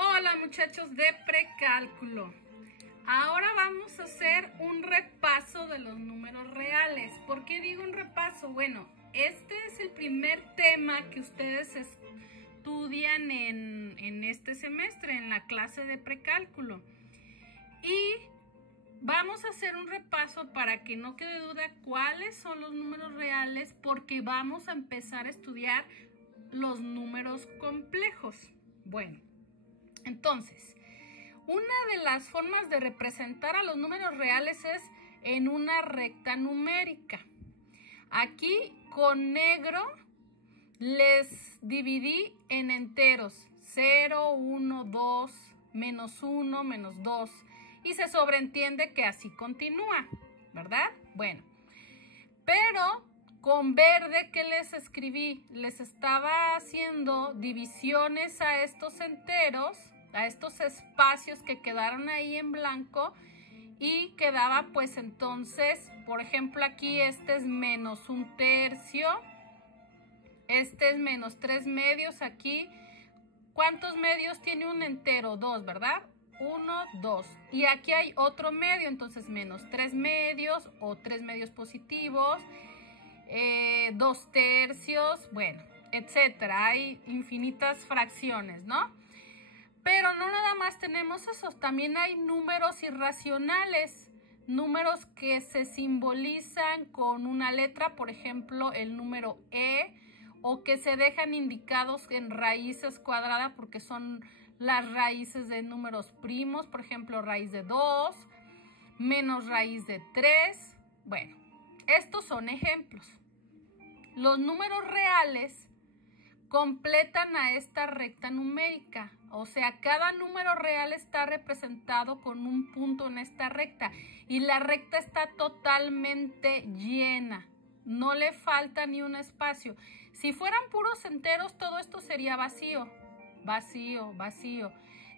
Hola muchachos de precálculo. Ahora vamos a hacer un repaso de los números reales. ¿Por qué digo un repaso? Bueno, este es el primer tema que ustedes estudian en este semestre, en la clase de precálculo. Y vamos a hacer un repaso para que no quede duda cuáles son los números reales, porque vamos a empezar a estudiar los números complejos. Bueno, entonces, una de las formas de representar a los números reales es en una recta numérica. Aquí con negro les dividí en enteros 0, 1, 2, menos 1, menos 2 y se sobreentiende que así continúa, ¿verdad? Bueno, pero con verde, ¿qué les escribí? Les estaba haciendo divisiones a estos enteros, a estos espacios que quedaron ahí en blanco, y quedaba pues entonces, por ejemplo, aquí este es menos 1/3, este es menos 3 medios aquí. ¿Cuántos medios tiene un entero? 2, ¿verdad? 1, 2. Y aquí hay otro medio, entonces menos 3 medios o 3 medios positivos. 2/3, bueno, etcétera. Hay infinitas fracciones, ¿no? Pero no nada más tenemos esos, también hay números irracionales, números que se simbolizan con una letra, por ejemplo, el número E, o que se dejan indicados en raíces cuadradas porque son las raíces de números primos, por ejemplo, raíz de 2, menos raíz de 3, bueno. Estos son ejemplos. Los números reales completan a esta recta numérica. O sea, cada número real está representado con un punto en esta recta. Y la recta está totalmente llena. No le falta ni un espacio. Si fueran puros enteros, todo esto sería vacío. Vacío, vacío.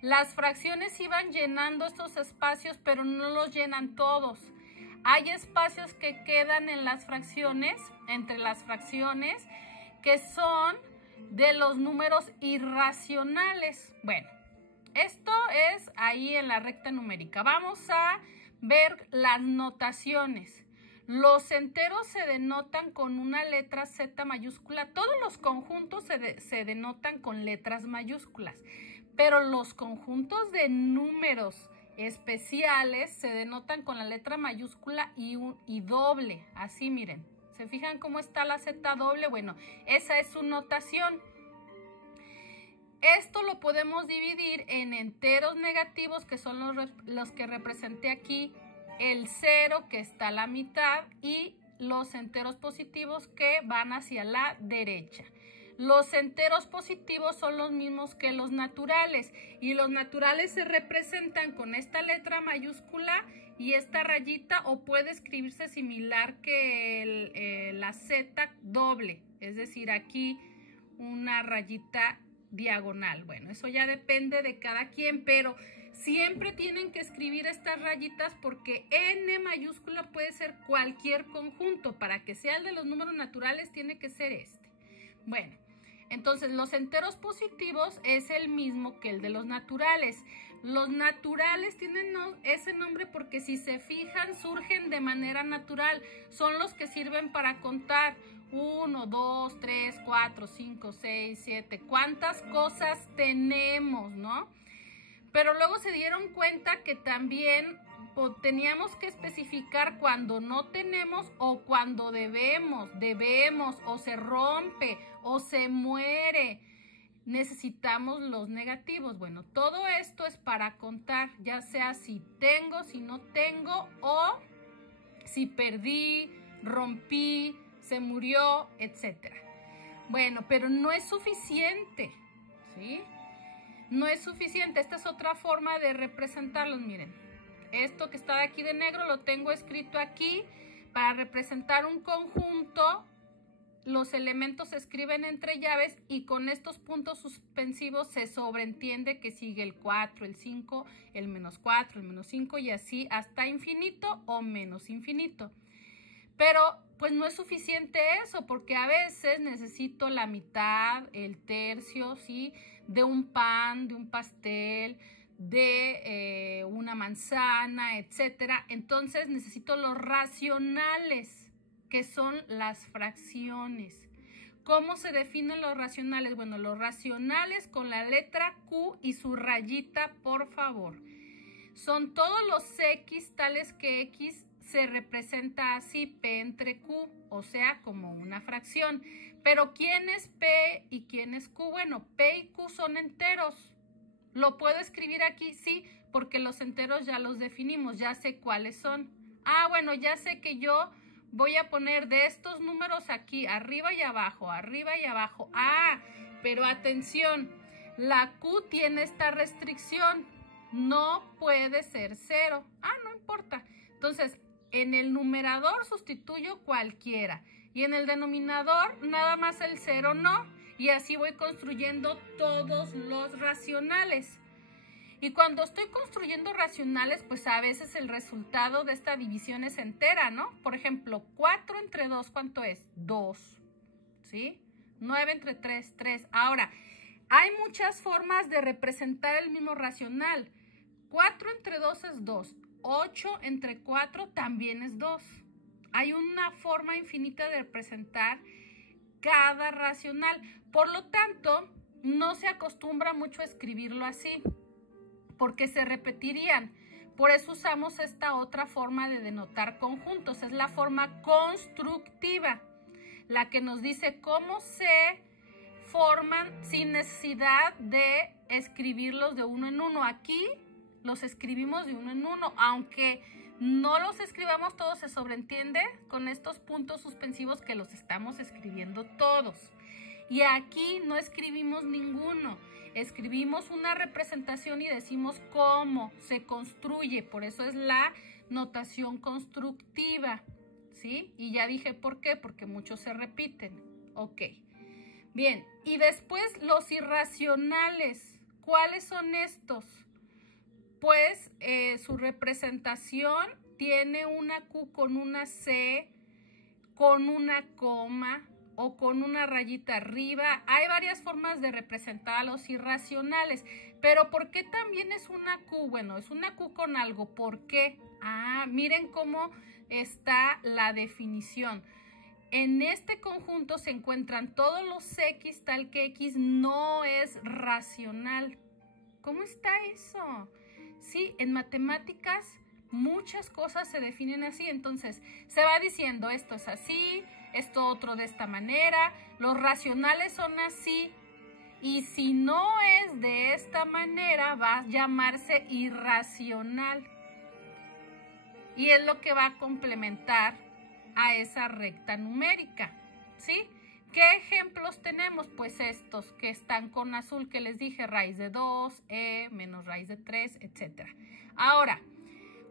Las fracciones iban llenando estos espacios, pero no los llenan todos. Hay espacios que quedan en las fracciones, entre las fracciones, que son de los números irracionales. Bueno, esto es ahí en la recta numérica. Vamos a ver las notaciones. Los enteros se denotan con una letra Z mayúscula. Todos los conjuntos se denotan con letras mayúsculas, pero los conjuntos de números especiales se denotan con la letra mayúscula y doble. Así, miren. ¿Se fijan cómo está la Z doble? Bueno, esa es su notación. Esto lo podemos dividir en enteros negativos, que son los que representé aquí, el 0 que está a la mitad y los enteros positivos que van hacia la derecha. Los enteros positivos son los mismos que los naturales y los naturales se representan con esta letra mayúscula y esta rayita, o puede escribirse similar que la Z doble, es decir, aquí una rayita diagonal. Bueno, eso ya depende de cada quien, pero siempre tienen que escribir estas rayitas porque N mayúscula puede ser cualquier conjunto. Para que sea el de los números naturales tiene que ser este. Bueno, entonces los enteros positivos es el mismo que el de los naturales. Los naturales tienen ese nombre porque, si se fijan, surgen de manera natural. Son los que sirven para contar 1, 2, 3, 4, 5, 6, 7. ¿Cuántas cosas tenemos, no? Pero luego se dieron cuenta que también teníamos que especificar cuando no tenemos o cuando debemos, o se rompe o se muere. Necesitamos los negativos. Bueno, todo esto es para contar, ya sea si tengo, si no tengo, o si perdí, rompí, se murió, etc. Bueno, pero no es suficiente, ¿sí? No es suficiente. Esta es otra forma de representarlos. Miren, esto que está de aquí de negro lo tengo escrito aquí para representar un conjunto. Los elementos se escriben entre llaves y con estos puntos suspensivos se sobreentiende que sigue el 4, el 5, el menos 4, el menos 5 y así hasta infinito o menos infinito. Pero pues no es suficiente eso, porque a veces necesito la mitad, el tercio, ¿sí? de un pan, de un pastel, de una manzana, etcétera. Entonces necesito los racionales, que son las fracciones. ¿Cómo se definen los racionales? Bueno, los racionales con la letra Q y su rayita, por favor. Son todos los X tales que X se representa así, P entre Q, o sea, como una fracción. Pero ¿quién es P y quién es Q? Bueno, P y Q son enteros. ¿Lo puedo escribir aquí? Sí, porque los enteros ya los definimos, ya sé cuáles son. Ah, bueno, ya sé que yo voy a poner de estos números aquí, arriba y abajo, arriba y abajo. Ah, pero atención, la Q tiene esta restricción. No puede ser 0. Ah, no importa. Entonces, en el numerador sustituyo cualquiera. Y en el denominador, nada más el 0 no. Y así voy construyendo todos los racionales. Y cuando estoy construyendo racionales, pues a veces el resultado de esta división es entera, ¿no? Por ejemplo, 4 entre 2, ¿cuánto es? 2, ¿sí? 9 entre 3, 3. Ahora, hay muchas formas de representar el mismo racional. 4 entre 2 es 2. 8 entre 4 también es 2. Hay una forma infinita de representar cada racional. Por lo tanto, no se acostumbra mucho a escribirlo así, porque se repetirían. Por eso usamos esta otra forma de denotar conjuntos. Es la forma constructiva, la que nos dice cómo se forman sin necesidad de escribirlos de uno en uno. Aquí los escribimos de uno en uno, aunque no los escribamos todos, se sobreentiende con estos puntos suspensivos que los estamos escribiendo todos. Y aquí no escribimos ninguno, escribimos una representación y decimos cómo se construye, por eso es la notación constructiva, ¿sí? Y ya dije por qué, porque muchos se repiten. Ok, bien, y después los irracionales, ¿cuáles son estos? Pues su representación tiene una Q con una C, con una coma o con una rayita arriba. Hay varias formas de representar a los irracionales. Pero ¿por qué también es una Q? Bueno, es una Q con algo. ¿Por qué? Ah, miren cómo está la definición. En este conjunto se encuentran todos los X tal que X no es racional. ¿Cómo está eso? Sí, en matemáticas muchas cosas se definen así, entonces se va diciendo esto es así, esto otro de esta manera, los racionales son así, y si no es de esta manera va a llamarse irracional. Y es lo que va a complementar a esa recta numérica, ¿sí? ¿Qué ejemplos tenemos? Pues estos que están con azul que les dije, raíz de 2, menos raíz de 3, etc. Ahora,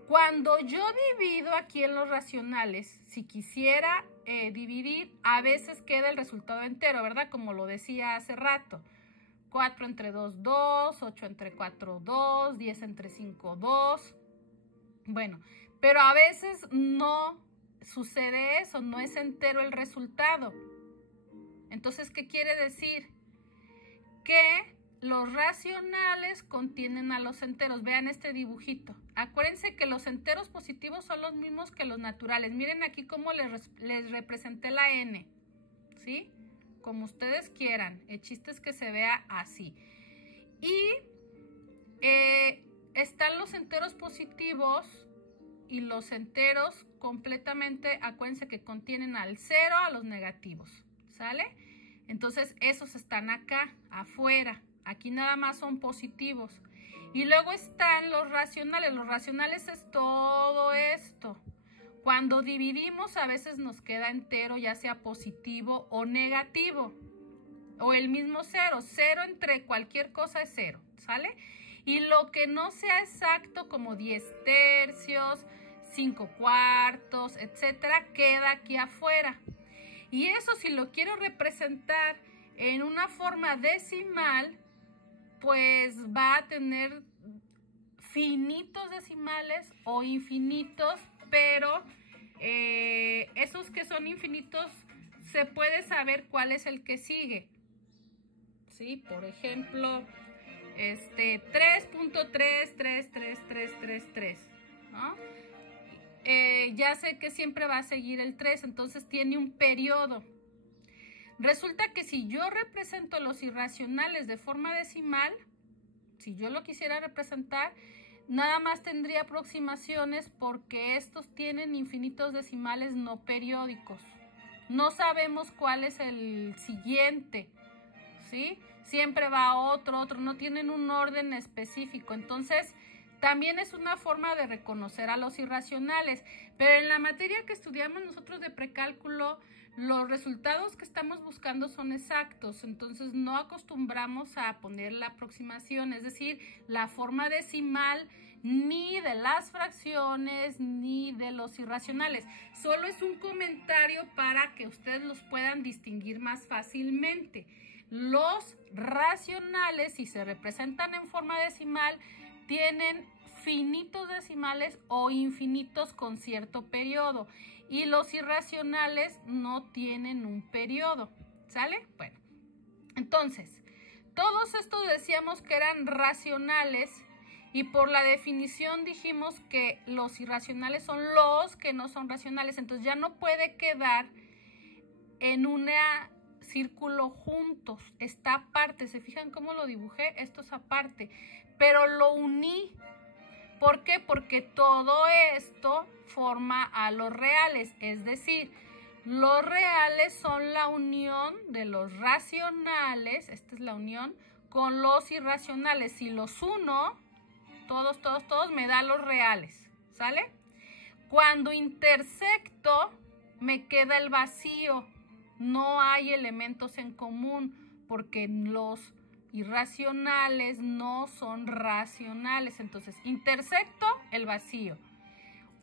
cuando yo divido aquí en los racionales, si quisiera dividir, a veces queda el resultado entero, ¿verdad? Como lo decía hace rato. 4 entre 2, 2, 8 entre 4, 2, 10 entre 5, 2. Bueno, pero a veces no sucede eso, no es entero el resultado. Entonces, ¿qué quiere decir? Que los racionales contienen a los enteros. Vean este dibujito. Acuérdense que los enteros positivos son los mismos que los naturales. Miren aquí cómo les representé la n, ¿sí? Como ustedes quieran. El chiste es que se vea así. Y están los enteros positivos y los enteros completamente, acuérdense que contienen al 0 a los negativos. ¿Sale? Entonces esos están acá, afuera. Aquí nada más son positivos. Y luego están los racionales. Los racionales es todo esto. Cuando dividimos a veces nos queda entero, ya sea positivo o negativo. O el mismo 0. 0 entre cualquier cosa es 0. ¿Sale? Y lo que no sea exacto como 10 tercios, 5 cuartos, etcétera, queda aquí afuera. Y eso si lo quiero representar en una forma decimal, pues va a tener finitos decimales o infinitos, pero esos que son infinitos se puede saber cuál es el que sigue, ¿sí? Por ejemplo, 3.3333333, ¿no? Ya sé que siempre va a seguir el 3, entonces tiene un periodo. Resulta que si yo represento los irracionales de forma decimal, si yo lo quisiera representar, nada más tendría aproximaciones porque estos tienen infinitos decimales no periódicos. No sabemos cuál es el siguiente, ¿sí? Siempre va otro, no tienen un orden específico. Entonces, también es una forma de reconocer a los irracionales. Pero en la materia que estudiamos nosotros de precálculo, los resultados que estamos buscando son exactos. Entonces, no acostumbramos a poner la aproximación, es decir, la forma decimal, ni de las fracciones, ni de los irracionales. Solo es un comentario para que ustedes los puedan distinguir más fácilmente. Los racionales, si se representan en forma decimal, tienen finitos decimales o infinitos con cierto periodo. Y los irracionales no tienen un periodo. ¿Sale? Bueno, entonces, todos estos decíamos que eran racionales y por la definición dijimos que los irracionales son los que no son racionales. Entonces ya no puede quedar en un círculo juntos. Está aparte. ¿Se fijan cómo lo dibujé? Esto es aparte. Pero lo uní. ¿Por qué? Porque todo esto forma a los reales. Es decir, los reales son la unión de los racionales. Esta es la unión con los irracionales. Si los uno, todos, me da los reales. ¿Sale? Cuando intersecto, me queda el vacío. No hay elementos en común porque los irracionales no son racionales. Entonces, intersecto el vacío.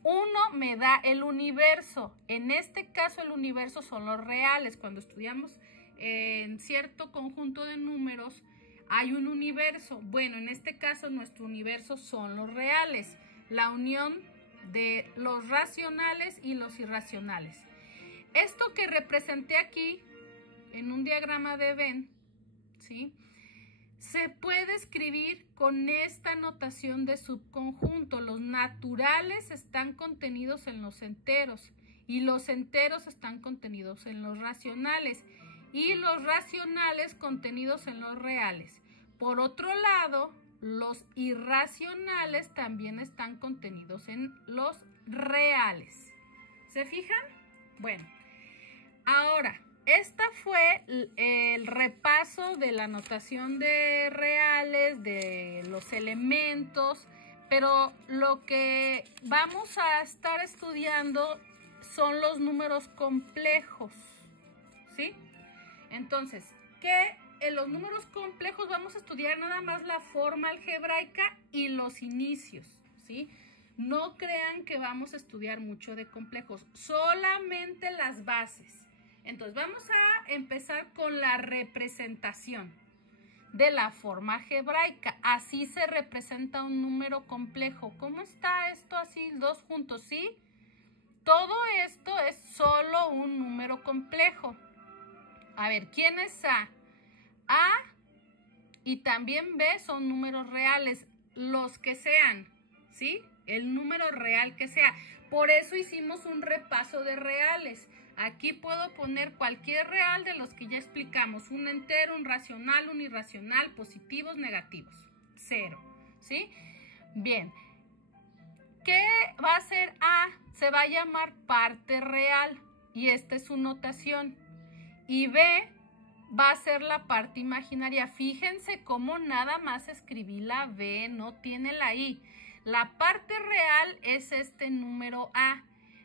1 me da el universo. En este caso, el universo son los reales. Cuando estudiamos en cierto conjunto de números, hay un universo. Bueno, en este caso, nuestro universo son los reales. La unión de los racionales y los irracionales. Esto que representé aquí en un diagrama de Venn, ¿sí? Se puede escribir con esta notación de subconjunto. Los naturales están contenidos en los enteros y los enteros están contenidos en los racionales y los racionales contenidos en los reales. Por otro lado, los irracionales también están contenidos en los reales. ¿Se fijan? Bueno, ahora, esta fue el repaso de la notación de reales, de los elementos, pero lo que vamos a estar estudiando son los números complejos, ¿sí? Entonces, en los números complejos vamos a estudiar nada más la forma algebraica y los inicios, ¿sí? No crean que vamos a estudiar mucho de complejos, solamente las bases. Entonces, vamos a empezar con la representación de la forma algebraica. Así se representa un número complejo. ¿Cómo está esto así, dos juntos? ¿Sí? Todo esto es solo un número complejo. A ver, ¿quién es A? A y también B son números reales, los que sean, ¿sí? El número real que sea. Por eso hicimos un repaso de reales. Aquí puedo poner cualquier real de los que ya explicamos. Un entero, un racional, un irracional, positivos, negativos. 0, ¿sí? Bien. ¿Qué va a ser A? Se va a llamar parte real. Y esta es su notación. Y B va a ser la parte imaginaria. Fíjense cómo nada más escribí la B, no tiene la I. La parte real es este número A.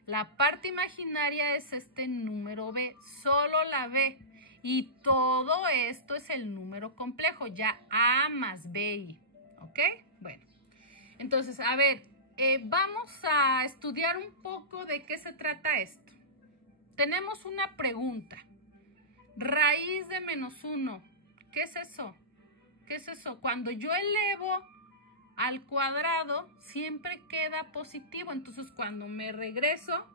La parte imaginaria es este número B, solo la B. Y todo esto es el número complejo, ya A más BI. ¿Ok? Bueno, entonces, a ver, vamos a estudiar un poco de qué se trata esto. Tenemos una pregunta. Raíz de -1. ¿Qué es eso? ¿Qué es eso? Cuando yo elevo al cuadrado, siempre queda positivo. Entonces, cuando me regreso,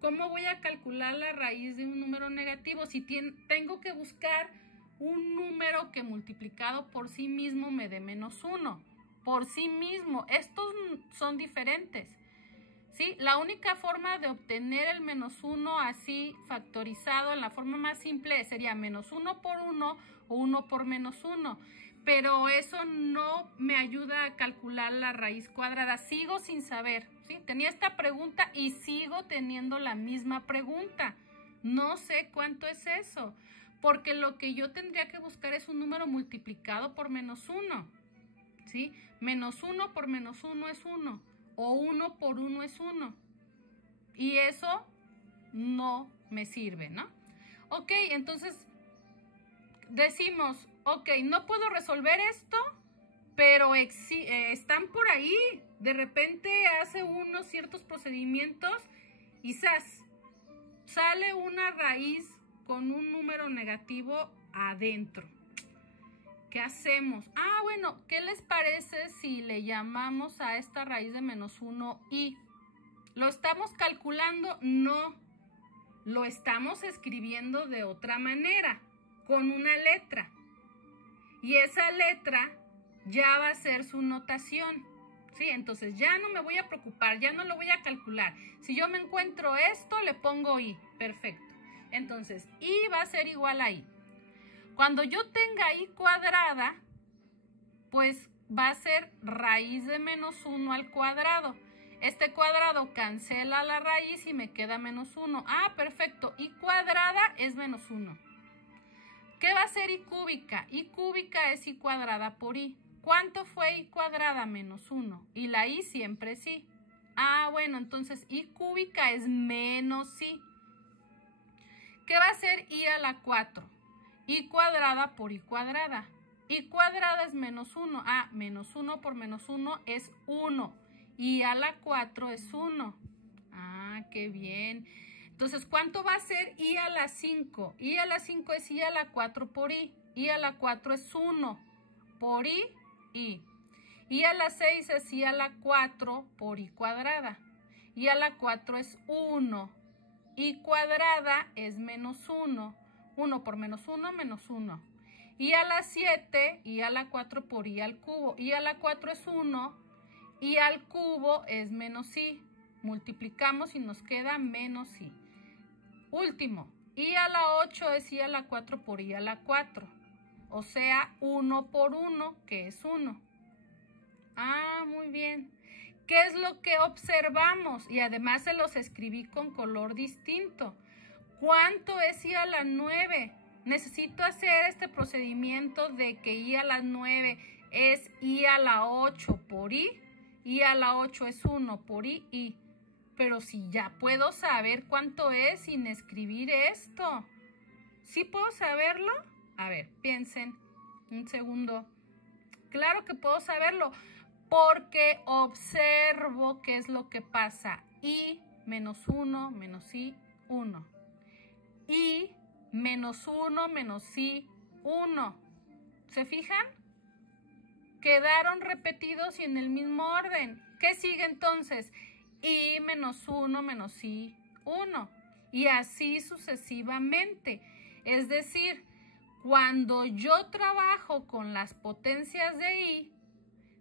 ¿cómo voy a calcular la raíz de un número negativo? Si tengo que buscar un número que multiplicado por sí mismo me dé -1. Por sí mismo. Estos son diferentes. ¿Sí? La única forma de obtener el -1 así factorizado en la forma más simple sería -1 por 1 o 1 por -1. Pero eso no me ayuda a calcular la raíz cuadrada. Sigo sin saber. ¿Sí? Tenía esta pregunta y sigo teniendo la misma pregunta. No sé cuánto es eso. Porque lo que yo tendría que buscar es un número multiplicado por -1. ¿Sí? -1 por -1 es 1. O 1 por 1 es 1. Y eso no me sirve, ¿no? Ok, entonces decimos, ok, no puedo resolver esto, pero están por ahí. De repente hace unos ciertos procedimientos y sale una raíz con un número negativo adentro. ¿Qué hacemos? Ah, bueno, ¿qué les parece si le llamamos a esta raíz de -1 i? ¿Lo estamos calculando? No. Lo estamos escribiendo de otra manera, con una letra. Y esa letra ya va a ser su notación. ¿Sí? Entonces ya no me voy a preocupar, ya no lo voy a calcular. Si yo me encuentro esto, le pongo i. Perfecto. Entonces, i va a ser igual a i. Cuando yo tenga i cuadrada, pues va a ser raíz de -1 al cuadrado. Este cuadrado cancela la raíz y me queda -1. Ah, perfecto. I cuadrada es -1. ¿Qué va a ser i cúbica? I cúbica es i cuadrada por i. ¿Cuánto fue i cuadrada? -1. Y la i siempre es i. Ah, bueno, entonces i cúbica es menos i. ¿Qué va a ser i a la 4? I cuadrada por i cuadrada. I cuadrada es -1. Ah, -1 por -1 es 1. I a la 4 es 1. Ah, qué bien. Entonces, ¿cuánto va a ser i a la 5? I a la 5 es i a la 4 por i. I a la 4 es 1 por i, i. I a la 6 es i a la 4 por i cuadrada. I a la 4 es 1. I cuadrada es -1. 1 por -1, -1. I a la 7, i a la 4 por i al cubo. I a la 4 es 1. I al cubo es -i. Multiplicamos y nos queda -i. Último, i a la 8 es i a la 4 por i a la 4. O sea, 1 por 1, que es 1. Ah, muy bien. ¿Qué es lo que observamos? Y además se los escribí con color distinto. ¿Cuánto es i a la 9? Necesito hacer este procedimiento de que i a la 9 es i a la 8 por i a la 8 es 1 por i. Pero si ya puedo saber cuánto es sin escribir esto. ¿Sí puedo saberlo? A ver, piensen un segundo. Claro que puedo saberlo porque observo qué es lo que pasa. I -1 menos i, 1. I -1 menos i, 1. ¿Se fijan? Quedaron repetidos y en el mismo orden. ¿Qué sigue entonces? I -1 menos i, 1. Y así sucesivamente. Es decir, cuando yo trabajo con las potencias de i,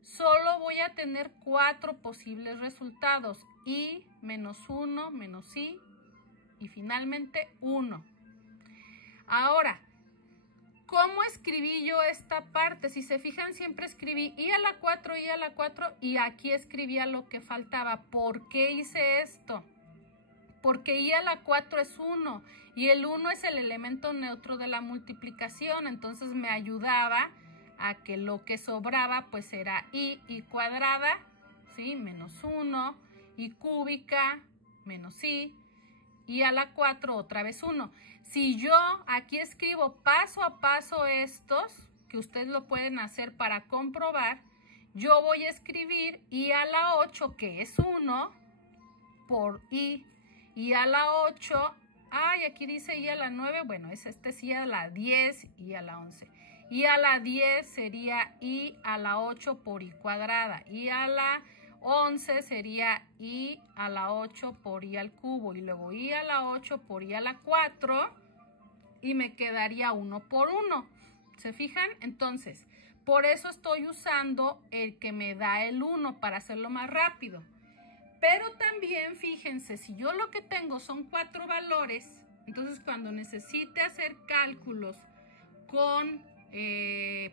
solo voy a tener 4 posibles resultados. I -1 menos i y finalmente 1. Ahora, ¿cómo escribí yo esta parte? Si se fijan, siempre escribí i a la 4, i a la 4 y aquí escribía lo que faltaba. ¿Por qué hice esto? Porque i a la 4 es 1 y el 1 es el elemento neutro de la multiplicación. Entonces me ayudaba a que lo que sobraba pues era i cuadrada, ¿sí? -1, i cúbica, menos i a la 4 otra vez 1. Si yo aquí escribo paso a paso estos, que ustedes lo pueden hacer para comprobar, yo voy a escribir i a la 8, que es 1, por i a la 8, ay, aquí dice i a la 9, bueno, es i a la 10, i a la 11. I a la 10 sería i a la 8 por i cuadrada. I a la 11 sería i a la 8 por i al cubo. Y luego i a la 8 por i a la 4. Y me quedaría 1 por 1. ¿Se fijan? Entonces, por eso estoy usando el que me da el 1 para hacerlo más rápido. Pero también, fíjense, si yo lo que tengo son 4 valores, entonces cuando necesite hacer cálculos con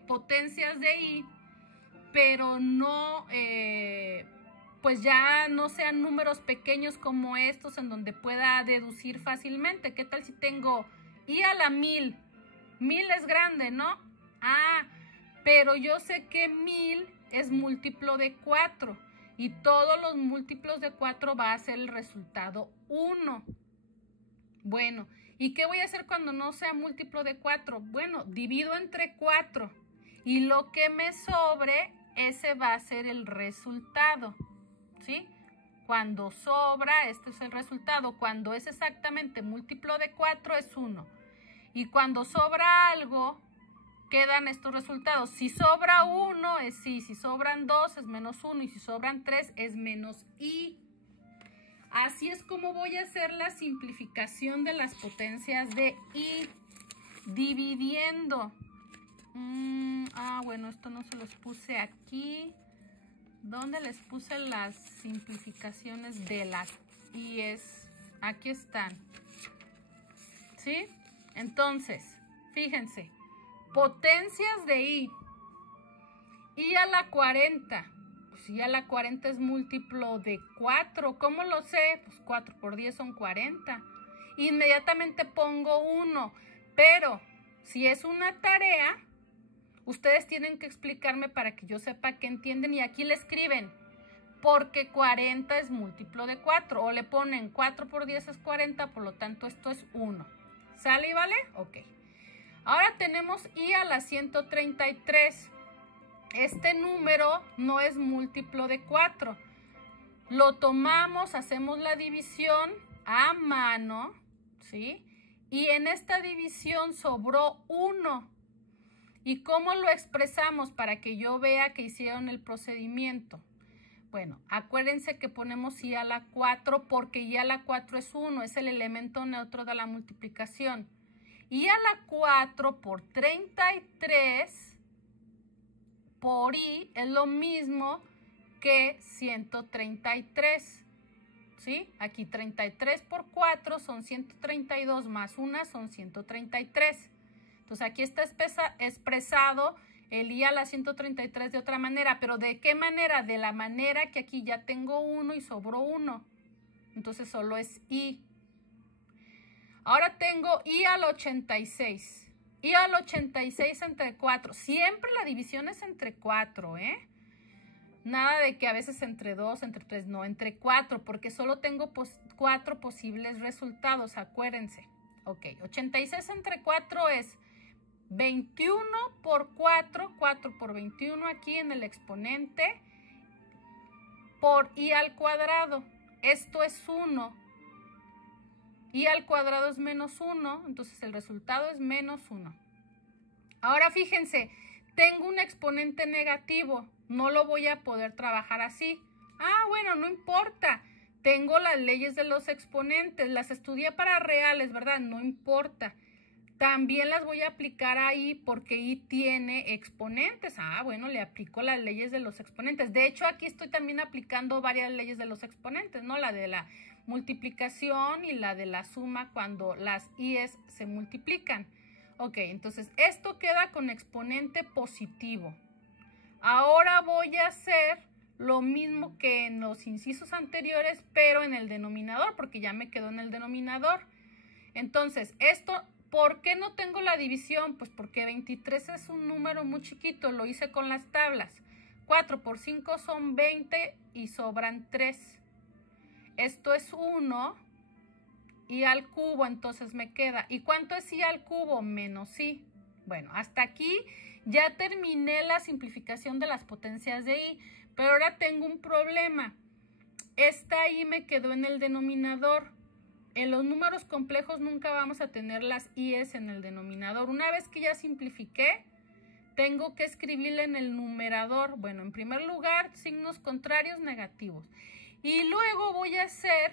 potencias de i, pero no, pues ya no sean números pequeños como estos en donde pueda deducir fácilmente. ¿Qué tal si tengo i a la 1000? 1000 es grande, ¿no? Ah, pero yo sé que 1000 es múltiplo de 4 y todos los múltiplos de 4 va a ser el resultado 1. Bueno, ¿y qué voy a hacer cuando no sea múltiplo de 4? Bueno, divido entre 4 y lo que me sobre, ese va a ser el resultado, ¿sí? Cuando sobra, este es el resultado. Cuando es exactamente múltiplo de 4 es 1. Y cuando sobra algo, quedan estos resultados. Si sobra 1 es sí, si sobran 2 es menos 1 y si sobran 3 es menos i. Así es como voy a hacer la simplificación de las potencias de i, dividiendo. Bueno, esto no se los puse aquí. ¿Dónde les puse las simplificaciones de las i's? Aquí están. ¿Sí? Entonces, fíjense, potencias de i. I a la 40. Pues i a la 40 es múltiplo de 4. ¿Cómo lo sé? Pues 4 por 10 son 40. Inmediatamente pongo 1. Pero si es una tarea, ustedes tienen que explicarme para que yo sepa qué entienden. Y aquí le escriben, porque 40 es múltiplo de 4. O le ponen 4 por 10 es 40, por lo tanto esto es 1. ¿Sale y vale? Ok. Ahora tenemos i a la 133. Este número no es múltiplo de 4. Lo tomamos, hacemos la división a mano, ¿sí? Y en esta división sobró 1. ¿Y cómo lo expresamos para que yo vea que hicieron el procedimiento? Bueno, acuérdense que ponemos i a la 4 porque i a la 4 es 1, es el elemento neutro de la multiplicación. I a la 4 por 33 por i es lo mismo que 133, ¿sí? Aquí 33 por 4 son 132 más 1 son 133. Entonces aquí está expresado el i a la 133 de otra manera. ¿Pero de qué manera? De la manera que aquí ya tengo 1 y sobró 1. Entonces solo es i. Ahora tengo i al 86. I al 86 entre 4. Siempre la división es entre 4, ¿eh? Nada de que a veces entre 2, entre 3. No, entre 4, porque solo tengo 4 posibles resultados, acuérdense. Ok, 86 entre 4 es 21 por 4, 4 por 21 aquí en el exponente, por i al cuadrado. Esto es 1. I al cuadrado es menos 1, entonces el resultado es menos 1. Ahora fíjense, tengo un exponente negativo, no lo voy a poder trabajar así. Bueno, no importa, tengo las leyes de los exponentes, las estudié para reales, ¿verdad? No importa. También las voy a aplicar ahí porque i tiene exponentes. Bueno, le aplico las leyes de los exponentes. De hecho, aquí estoy también aplicando varias leyes de los exponentes, ¿no? La de la multiplicación y la de la suma cuando las i's se multiplican. Ok, entonces esto queda con exponente positivo. Ahora voy a hacer lo mismo que en los incisos anteriores, pero en el denominador, porque ya me quedó en el denominador. Entonces, esto, ¿por qué no tengo la división? Pues porque 23 es un número muy chiquito, lo hice con las tablas. 4 por 5 son 20 y sobran 3. Esto es 1, i al cubo, entonces me queda. ¿Y cuánto es i al cubo? Menos i. Bueno, hasta aquí ya terminé la simplificación de las potencias de i, pero ahora tengo un problema. Esta i me quedó en el denominador. En los números complejos nunca vamos a tener las i's en el denominador. Una vez que ya simplifiqué, tengo que escribirle en el numerador. Bueno, en primer lugar, signos contrarios negativos. Y luego voy a hacer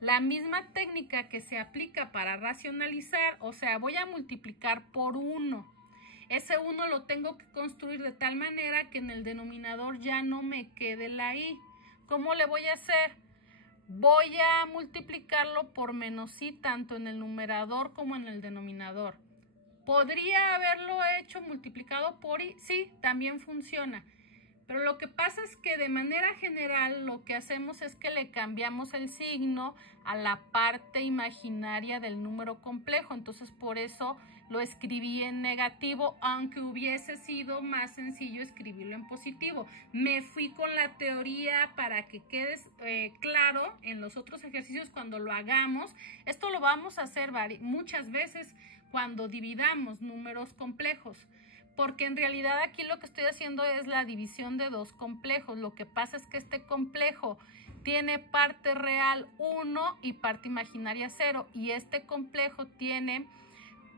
la misma técnica que se aplica para racionalizar, o sea, voy a multiplicar por 1. Ese 1 lo tengo que construir de tal manera que en el denominador ya no me quede la i. ¿Cómo le voy a hacer? Voy a multiplicarlo por menos i tanto en el numerador como en el denominador. ¿Podría haberlo hecho multiplicado por i? Sí, también funciona. Pero lo que pasa es que de manera general lo que hacemos es que le cambiamos el signo a la parte imaginaria del número complejo. Entonces por eso lo escribí en negativo, aunque hubiese sido más sencillo escribirlo en positivo. Me fui con la teoría para que quede claro en los otros ejercicios cuando lo hagamos. Esto lo vamos a hacer muchas veces cuando dividamos números complejos. Porque en realidad aquí lo que estoy haciendo es la división de dos complejos. Lo que pasa es que este complejo tiene parte real 1 y parte imaginaria 0. Y este complejo tiene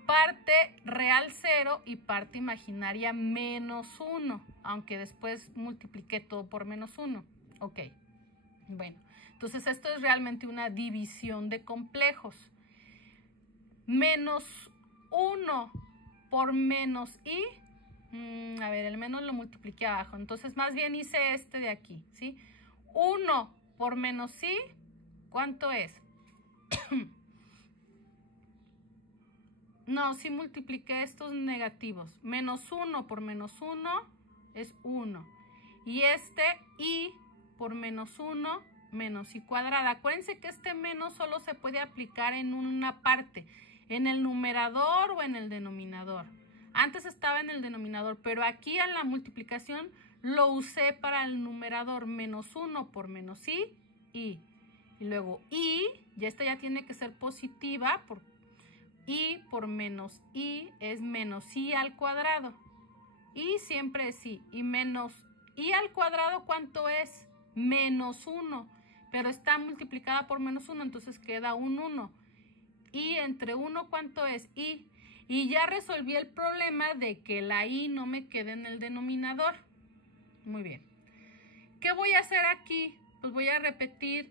parte real 0 y parte imaginaria menos 1. Aunque después multipliqué todo por menos 1. Ok. Bueno, entonces esto es realmente una división de complejos. Menos 1 por menos i. A ver, el menos lo multipliqué abajo. Entonces, más bien hice este de aquí, ¿sí? 1 por menos i, ¿cuánto es? No, sí multipliqué estos negativos. Menos 1 por menos 1 es 1. Y este i por menos 1, menos i cuadrada. Acuérdense que este menos solo se puede aplicar en una parte, en el numerador o en el denominador. Antes estaba en el denominador, pero aquí en la multiplicación lo usé para el numerador. Menos 1 por menos i. Y luego i, ya esta ya tiene que ser positiva. I por menos i es menos i al cuadrado. I siempre es i. Y menos i al cuadrado, ¿cuánto es? Menos 1. Pero está multiplicada por menos 1, entonces queda un 1. Y entre 1, ¿cuánto es? I. Y ya resolví el problema de que la i no me quede en el denominador. Muy bien. ¿Qué voy a hacer aquí? Pues voy a repetir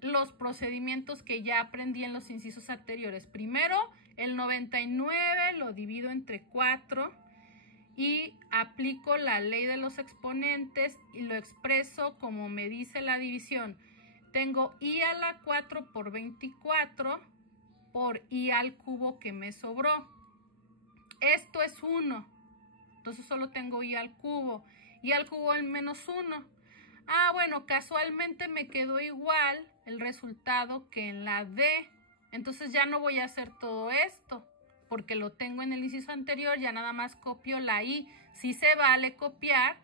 los procedimientos que ya aprendí en los incisos anteriores. Primero, el 99 lo divido entre 4 y aplico la ley de los exponentes y lo expreso como me dice la división. Tengo i a la 4 por 24 por i al cubo que me sobró. Esto es 1, entonces solo tengo i al cubo. I al cubo es menos 1. Ah, bueno, casualmente me quedó igual el resultado que en la D. Entonces ya no voy a hacer todo esto, porque lo tengo en el inciso anterior, ya nada más copio la i. Sí se vale copiar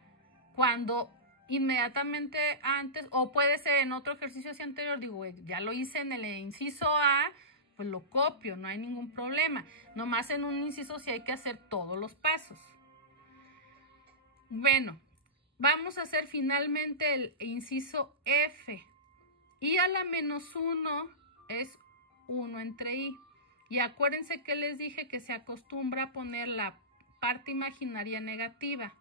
cuando inmediatamente antes, o puede ser en otro ejercicio hacia anterior, digo, ya lo hice en el inciso A, pues lo copio, no hay ningún problema. Nomás en un inciso sí hay que hacer todos los pasos. Bueno, vamos a hacer finalmente el inciso F. I a la menos 1 es 1 entre i. Y acuérdense que les dije que se acostumbra a poner la parte imaginaria negativa,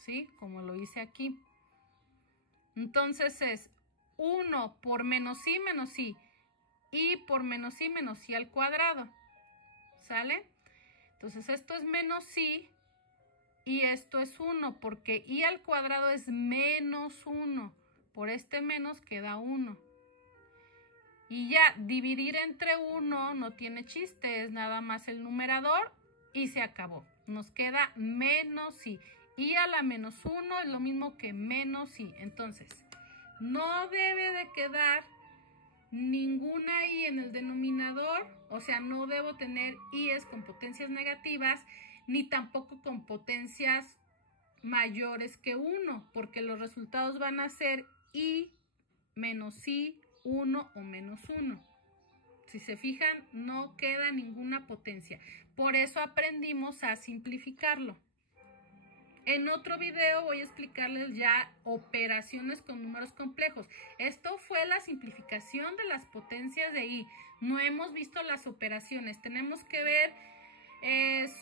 ¿sí? Como lo hice aquí. Entonces es 1 por menos i menos i. I por menos i al cuadrado. ¿Sale? Entonces esto es menos i y esto es 1 porque i al cuadrado es menos 1. Por este menos queda 1. Y ya dividir entre 1 no tiene chiste, es nada más el numerador y se acabó. Nos queda menos i. I a la menos 1 es lo mismo que menos i. Entonces, no debe de quedar ninguna i en el denominador, o sea, no debo tener i's con potencias negativas, ni tampoco con potencias mayores que 1, porque los resultados van a ser i menos i, 1 o menos 1. Si se fijan, no queda ninguna potencia. Por eso aprendimos a simplificarlo. En otro video voy a explicarles ya operaciones con números complejos. Esto fue la simplificación de las potencias de i. No hemos visto las operaciones. Tenemos que ver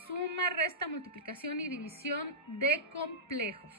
suma, resta, multiplicación y división de complejos.